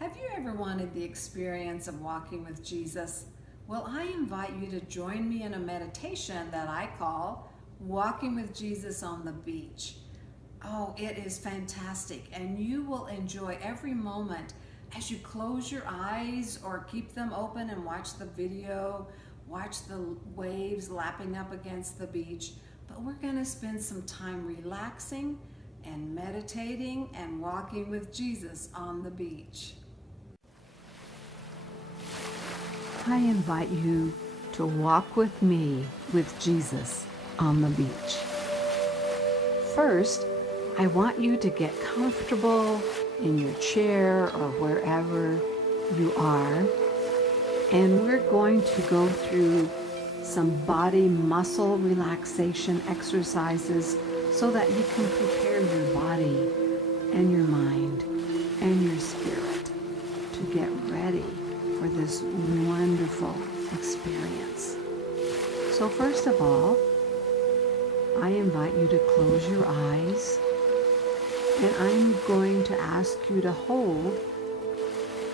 Have you ever wanted the experience of walking with Jesus? Well, I invite you to join me in a meditation that I call Walking with Jesus on the Beach. Oh, it is fantastic, and you will enjoy every moment as you close your eyes or keep them open and watch the video, watch the waves lapping up against the beach. But we're going to spend some time relaxing and meditating and walking with Jesus on the beach. I invite you to walk with me with Jesus on the beach. First, I want you to get comfortable in your chair or wherever you are, and we're going to go through some body muscle relaxation exercises so that you can prepare your body and your mind and your spirit to get ready for this wonderful experience. So first of all, I invite you to close your eyes, and I'm going to ask you to hold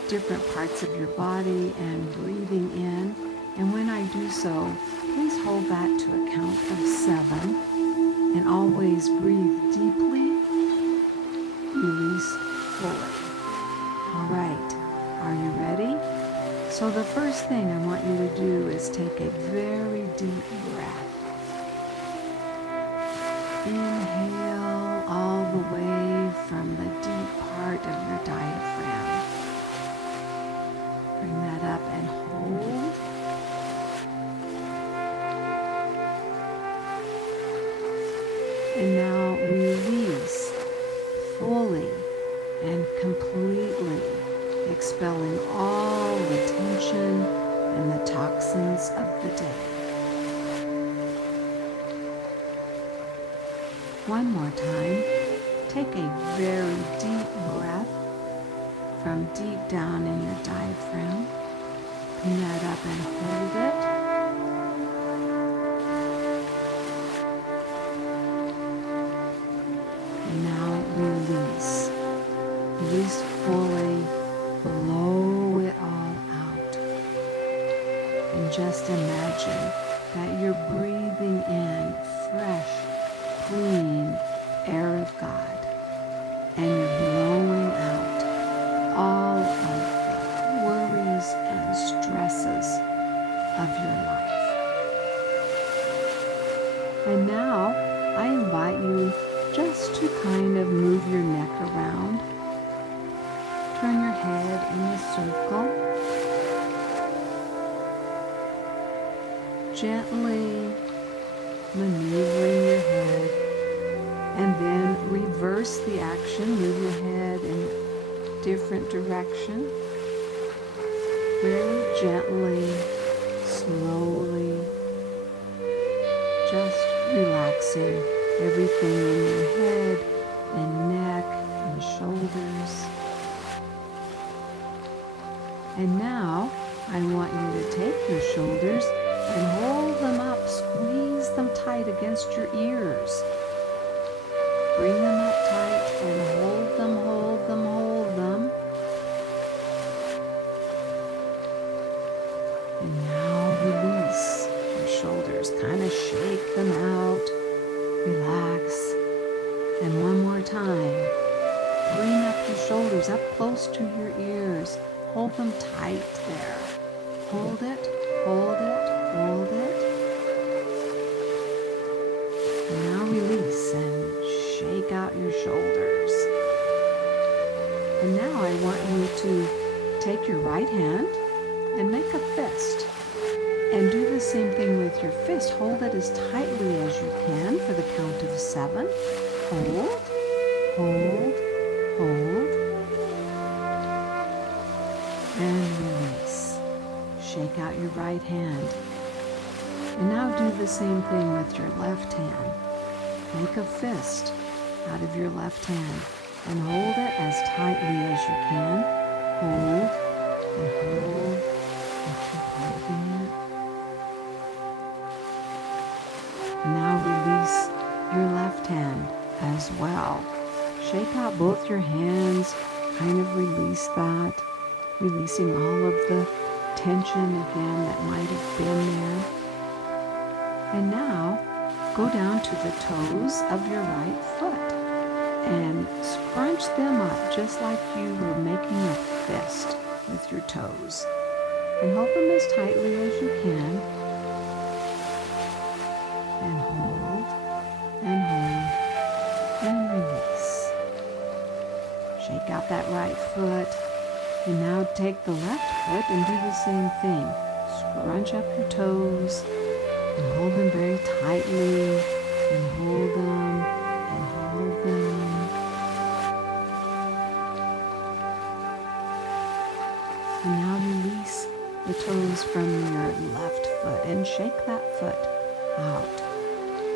different parts of your body and breathing in. And when I do so, please hold that to a count of 7 and always breathe deeply, release fully. All right, are you ready? So the first thing I want you to do is take a very deep breath. Inhale all the way from the deep part of your diaphragm. Bring that up and hold. And now release fully and completely, expelling all the tension and the toxins of the day. One more time, take a very deep breath from deep down in your diaphragm. Bring that up and hold it. And now release. Release fully. Blow it all out. And just imagine that you're breathing in fresh, clean air of God. And you're blowing out all of the worries and stresses of your life. And now I invite you just to kind of move your neck around. Turn your head in a circle. Gently maneuvering your head, and then reverse the action. Move your head in a different direction. Very gently, slowly, just relaxing everything in your head and neck and shoulders. And now I want you to take your shoulders and hold them up, squeeze them tight against your ears. Bring them up tight and hold them, hold them, hold them. And now release your shoulders, kind of shake them out, relax. And one more time, bring up your shoulders up close to your ears. Hold them tight there. Hold it, hold it, hold it. And now release and shake out your shoulders. And now I want you to take your right hand and make a fist. And do the same thing with your fist. Hold it as tightly as you can for the count of 7. Hold, hold, hold. And release. Shake out your right hand. And now do the same thing with your left hand. Make a fist out of your left hand and hold it as tightly as you can. Hold and hold and keep holding it. Now release your left hand as well. Shake out both your hands kind of release that, releasing all of the tension again that might have been there. And now go down to the toes of your right foot and scrunch them up just like you were making a fist with your toes. And hold them as tightly as you can. And hold, and hold, and release. Shake out that right foot. And now take the left foot and do the same thing. Scrunch up your toes and hold them very tightly and hold them and hold them. And now release the toes from your left foot and shake that foot out.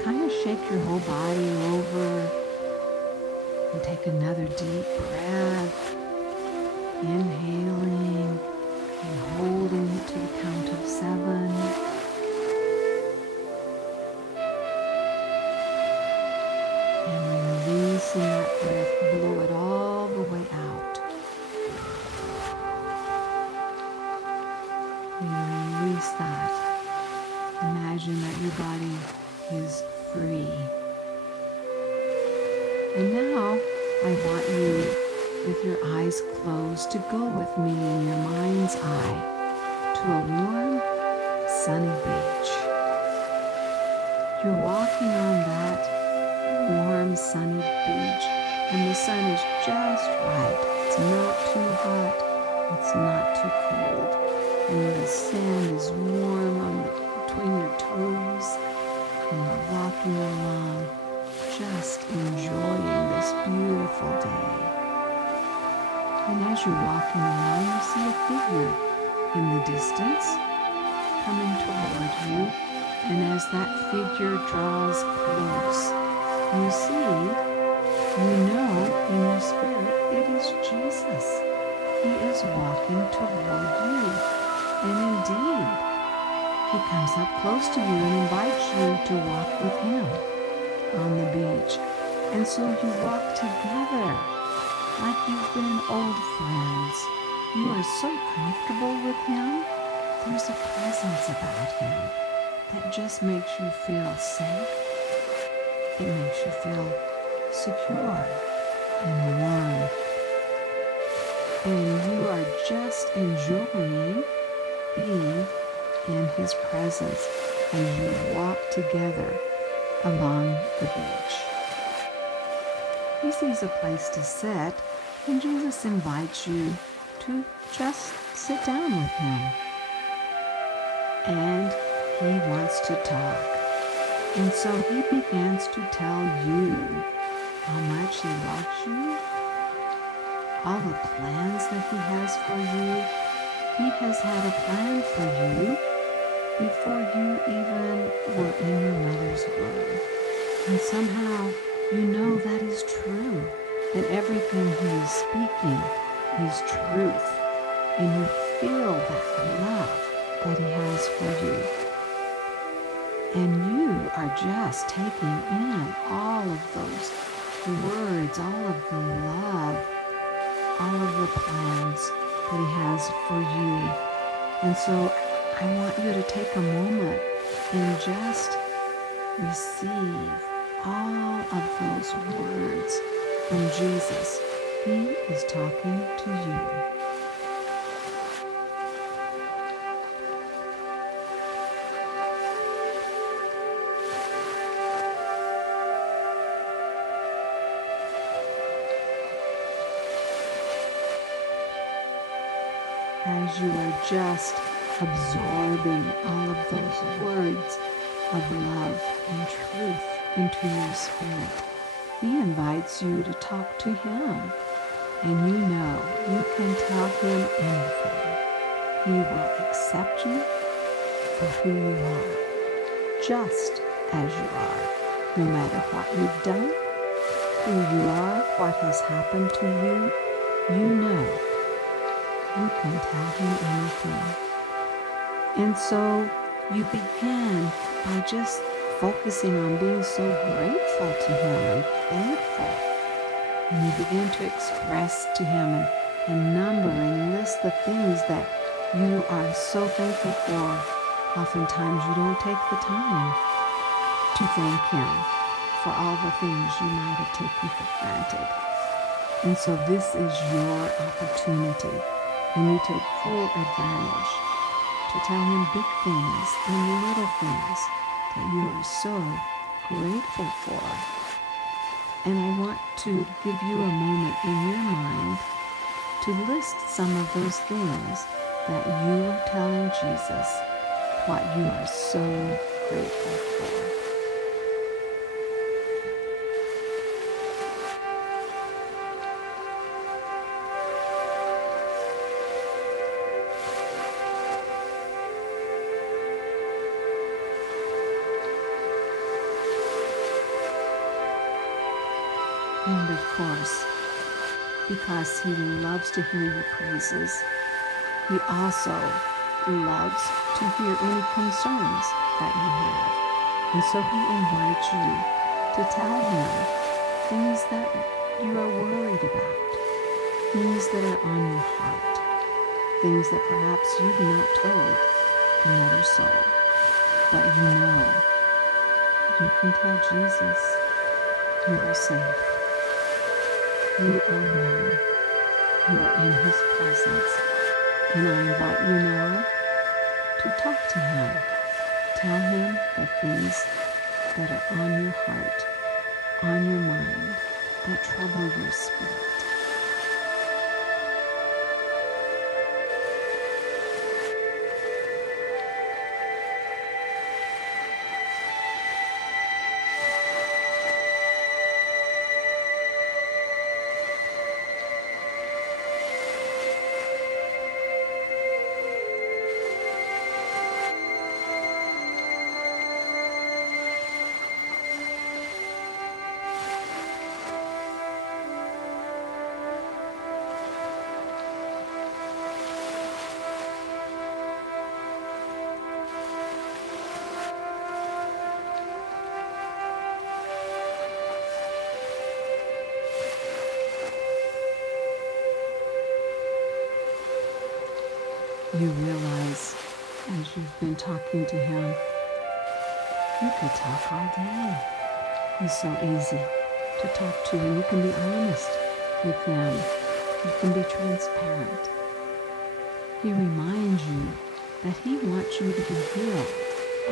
Kind of shake your whole body over and take another deep breath. Inhaling and holding it to the count of 7. And releasing that breath, blow it all the way out. And release that. Imagine that your body is free. And now I want you, with your eyes closed, to go with me in your mind's eye to a warm, sunny beach. You're walking on that warm, sunny beach, and the sun is just right. It's not too hot, it's not too cold, and the sand is warm between your toes, and you're walking along, just enjoying this beautiful day. And as you're walking along, you see a figure in the distance coming toward you. And as that figure draws close, you see, you know in your spirit, it is Jesus. He is walking toward you. And indeed, he comes up close to you and invites you to walk with him on the beach. And so you walk together, like you've been old friends. You are so comfortable with him. There's a presence about him that just makes you feel safe. It makes you feel secure and warm. And you are just enjoying being in his presence as you walk together along the beach. He sees a place to sit, and Jesus invites you to just sit down with him. And he wants to talk. And so he begins to tell you how much he loves you, all the plans that he has for you. He has had a plan for you before you even were in your mother's womb. And somehow you know that is true, that everything he is speaking is truth, and you feel that love that he has for you. And you are just taking in all of those words, all of the love, all of the plans that he has for you. And so I want you to take a moment and just receive all of those words from Jesus. He is talking to you. As you are just absorbing all of those words of love and truth into your spirit, he invites you to talk to him. And you know you can tell him anything. He will accept you for who you are, just as you are, no matter what you've done, who you are, what has happened to you. You know you can tell him anything. And so you begin by just focusing on being so grateful to him and thankful And you begin to express to him and number and list the things that you are so thankful for. Oftentimes you don't take the time to thank him for all the things you might have taken for granted. And so this is your opportunity, and you take full advantage to tell him big things and little things that you are so grateful for. And I want to give you a moment in your mind to list some of those things that you are telling Jesus what you are so grateful for. And of course, because he loves to hear your praises, he also loves to hear any concerns that you have. And so he invites you to tell him things that you are worried about, things that are on your heart, things that perhaps you've not told another soul. But you can tell Jesus you are safe. You are warm. You are in his presence. And I invite you now to talk to him. Tell him the things that are on your heart, on your mind, that trouble your spirit. You realize, as you've been talking to him, you could talk all day. He's so easy to talk to, and you can be honest with him. You can be transparent. He reminds you that he wants you to be healed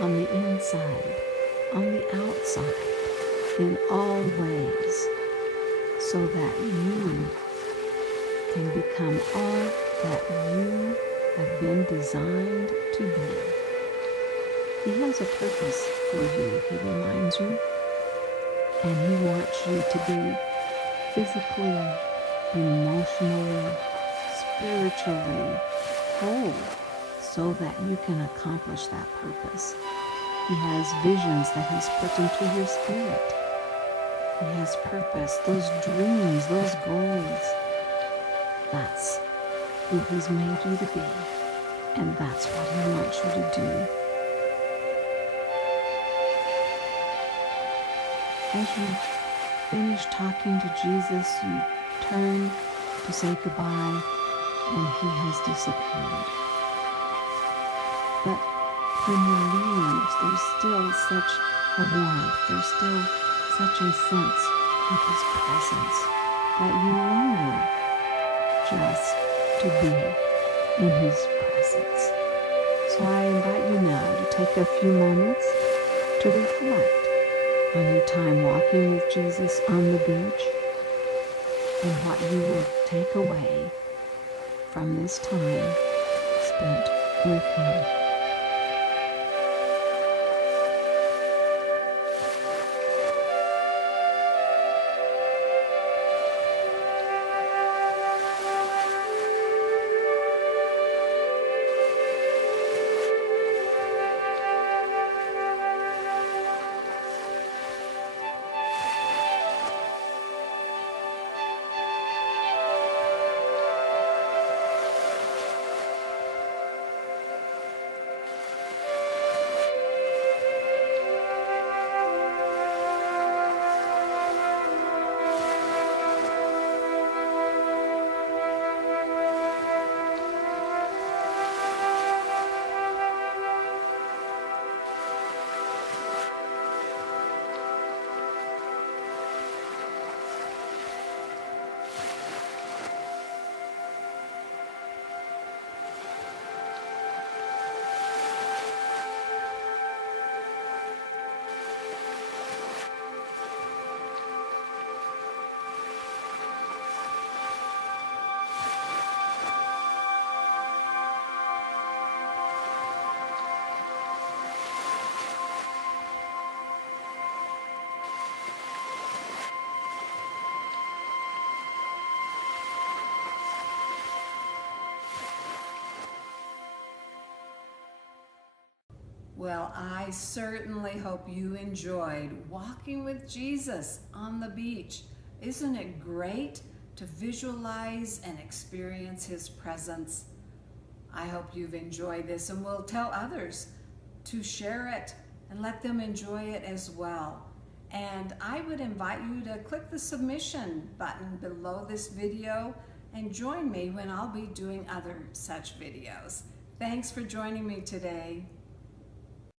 on the inside, on the outside, in all ways, so that you can become all that you have been designed to be. He has a purpose for you, he reminds you, and he wants you to be physically, emotionally, spiritually whole so that you can accomplish that purpose. He has visions that he's put into your spirit. He has purpose, those dreams, those goals. That's who he's made you to be, and that's what he wants you to do. As you finish talking to Jesus, you turn to say goodbye, and he has disappeared. But when he leaves, there's still such a warmth, there's still such a sense of his presence that you linger just to be in his presence. So I invite you now to take a few moments to reflect on your time walking with Jesus on the beach and what you will take away from this time spent with him. Well, I certainly hope you enjoyed walking with Jesus on the beach. Isn't it great to visualize and experience His presence? I hope you've enjoyed this and will tell others to share it and let them enjoy it as well. And I would invite you to click the submission button below this video and join me when I'll be doing other such videos. Thanks for joining me today.